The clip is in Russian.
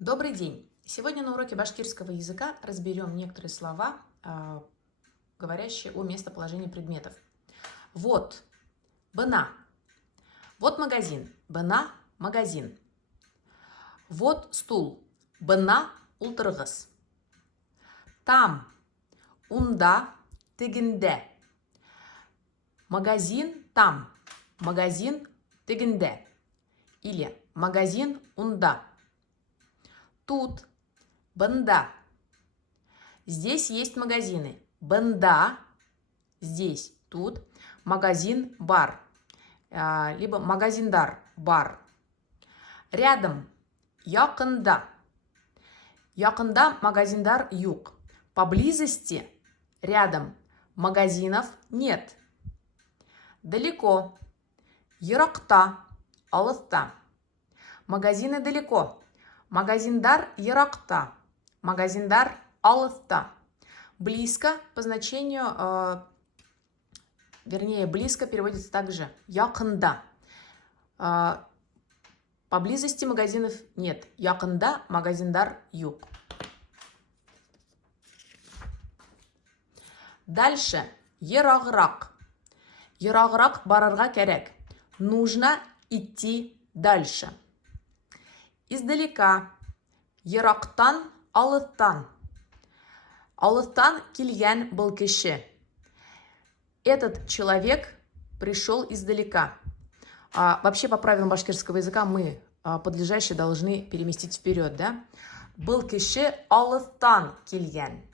Добрый день! Сегодня на уроке башкирского языка разберем некоторые слова, говорящие о местоположении предметов. Вот, бына. Вот магазин, бына, магазин. Вот стул, бына, ултыргыз. Там, унда, тегинде. Магазин там, магазин тегинде. Или магазин унда. Тут, бында. Здесь есть магазины. Бында, здесь, тут. Магазин, бар. Либо магазиндар, бар. Рядом, якында. Якында магазиндар юк. Поблизости, рядом, магазинов нет. Далеко, еракта, алыста. Магазины далеко. Магазиндар еракта, магазиндар алыста. Близко по значению, близко переводится также якында. Поблизости магазинов нет. Якында магазиндар юк. Дальше ерагырак. Ерагырак барарга керек. Нужно идти дальше. Издалека, ерактан, алыстан. Алыстан килген был кеше. Этот человек пришел издалека. Вообще, по правилам башкирского языка, мы подлежащие должны переместить вперед, да? Был кеше алыстан килген.